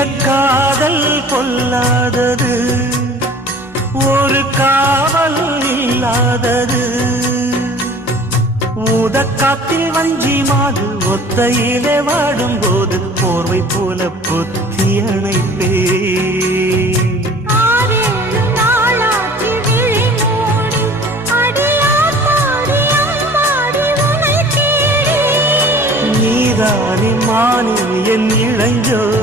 காதல் கொல்லாதது, ஒரு காவல் இல்லாதது. ஊதக்காத்தில் வஞ்சி மாது ஒத்தையிலே வாடும்போது போர்வை போல பொத்தி அணைப்பே. நீதானே மானே என் இளைஞர்